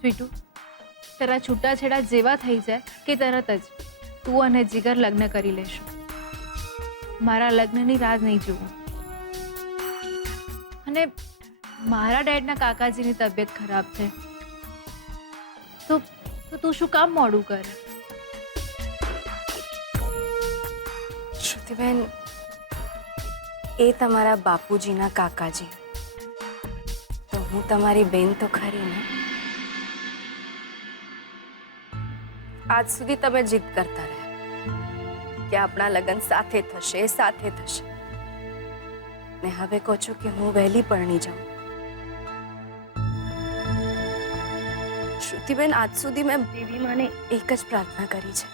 સ્વીટુ, તારા છૂટાછેડા જેવા થઈ જાય કે તરત જ તું અને જીગર લગ્ન કરી લેશો. મારા લગ્નની રાહ નહીં જોવું. અને મારા ડેડના કાકાજીની તબિયત ખરાબ છે, તો તું શું કામ મોડું કરે? શ્રુતિબેન, એ તમારા બાપુજીના કાકાજી, તો હું તમારી બેન તો ખરી ને. આજ સુધી તમે જીદ કરતા રહ્યા કે આપણા લગ્ન સાથે થશે, સાથે થશે, ને હવે કહો છો કે હું વહેલી પરણી જાઉં. શ્રુતિબેન, આજ સુધી મેં દેવી માને એક જ પ્રાર્થના કરી છે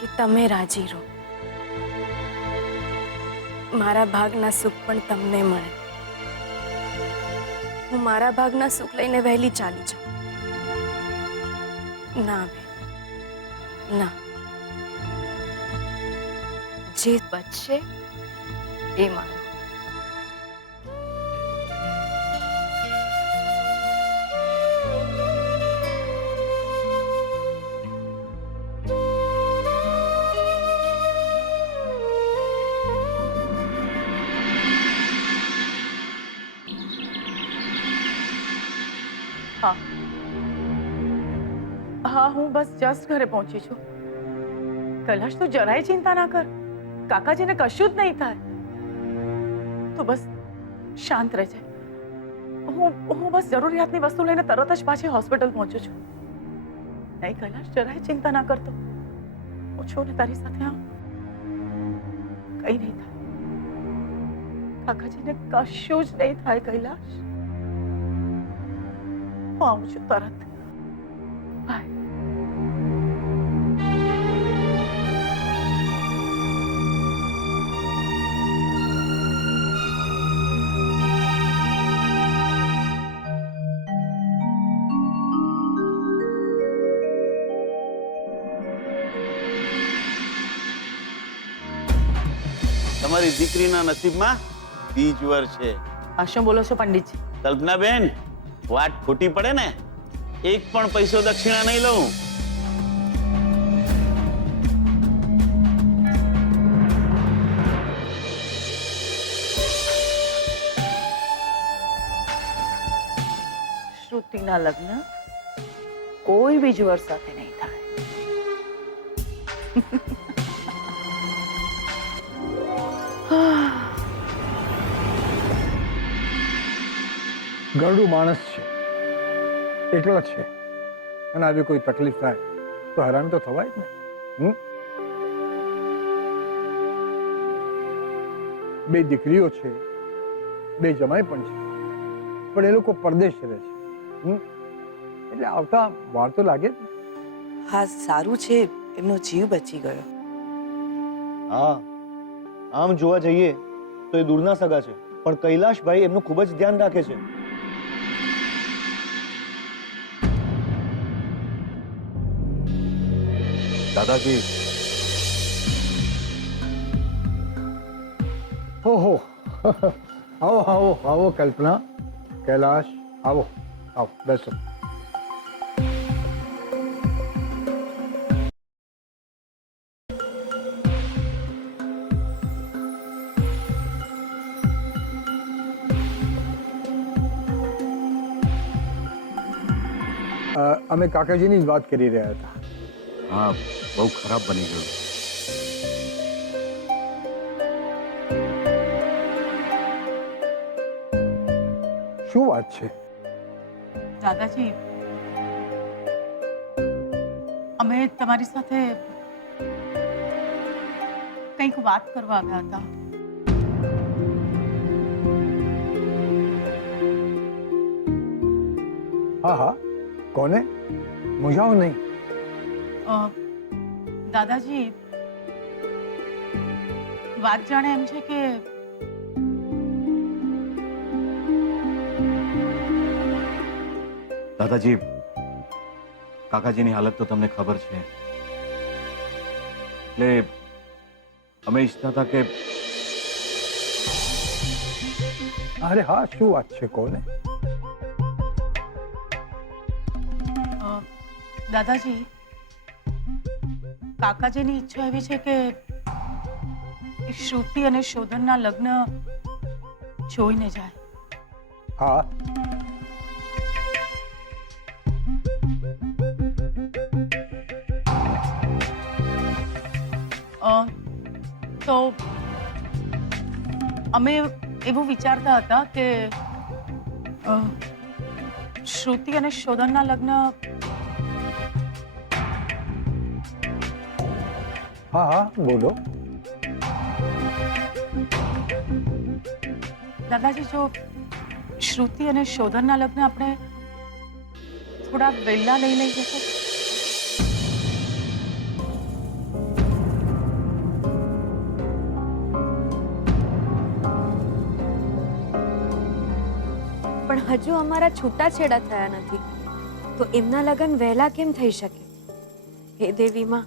કે તમે રાજી રહો, મારા ભાગના સુખ પણ તમને મળે. હું મારા ભાગના સુખ લઈને વહેલી ચાલી જાઉં. ના બેન, ના. જે બચશે એ મારું. हाँ हाँ, हूँ बस जस्ट घरे पहुंची छू. कैलाश, तू જરાય ચિંતા ના કર. કાકાજીને કશું જ નહીં થાય. તો બસ શાંત રહેજે. હું બસ જરૂરિયાતની વસ્તુ લઈને તરત જ પાછી હોસ્પિટલ પહોંચું છું. નહીં કૈલાશ, જરાય ચિંતા ના કરતો. હું છું ને તારી સાથે. હા, કઈ નહીં થાય. કાકાજીને કશું જ નહીં થાય કૈલાશ. હું આવું છું તરત. બાય. તમારી દીકરીના નસીબમાં બીજ વર છે. આ શું બોલો છો પંડિતજી? કલ્પનાબેન, વાત ખોટી પડે ને એક પણ પૈસો દક્ષિણા નહીં લઉં. શ્રુતિના લગ્ન કોઈ બીજ વર સાથે નહીં થાય. ગરડું માણસ છે, એટલા જ છે. અને આવી કોઈ તકલીફ થાય તો હેરાન તો થવાય જ ને. બે દીકરીઓ છે, બે જમાઈ પણ છે, પણ એ લોકો પરદેશ રહે છે. એટલે આવતા વાર તો લાગે જ ને. હા, સારું છે એમનો જીવ બચી ગયો. હા, આમ જોવા જઈએ તો એ દૂરના સગા છે, પણ કૈલાશભાઈ એમનું ખૂબ જ ધ્યાન રાખે છે. દાદાજી, ઓહો, આવો આવો આવો કલ્પના, કૈલાશ, આવો આવો, બેસો. અમે કાકાજીની જ વાત કરી રહ્યા હતા. હા, બહુ ખરાબ બની ગયું. શું વાત છે? દાદાજી, અમે તમારી સાથે કંઈક વાત કરવા આવ્યા હતા. હા હા, કોને? મૂંઝાઓ નહીં. દાદાજી, વાત જાણે એમ છે કે દાદાજી, કાકાજીની હાલત તો તમને ખબર છે, એટલે અમે ઈચ્છતા હતા કે અરે હા, શું વાત છે, કોને? દાદાજી, કાકાજીની ઈચ્છા એવી છે કે એ શ્રુતિ અને શોધનના લગ્ન જોઈને જાય. હા, તો અમે એવું વિચારતા હતા કે શ્રુતિ અને શોધનના લગ્ન. હા હા, બોલો. દાદાજી, જો શ્રુતિ અને શોધનના લગ્ન આપણે થોડા વહેલા લઈ લઈએ તો. પણ હજુ અમારા છૂટાછેડા થયા નથી, તો એમના લગ્ન વહેલા કેમ થઈ શકે? હે દેવી માં,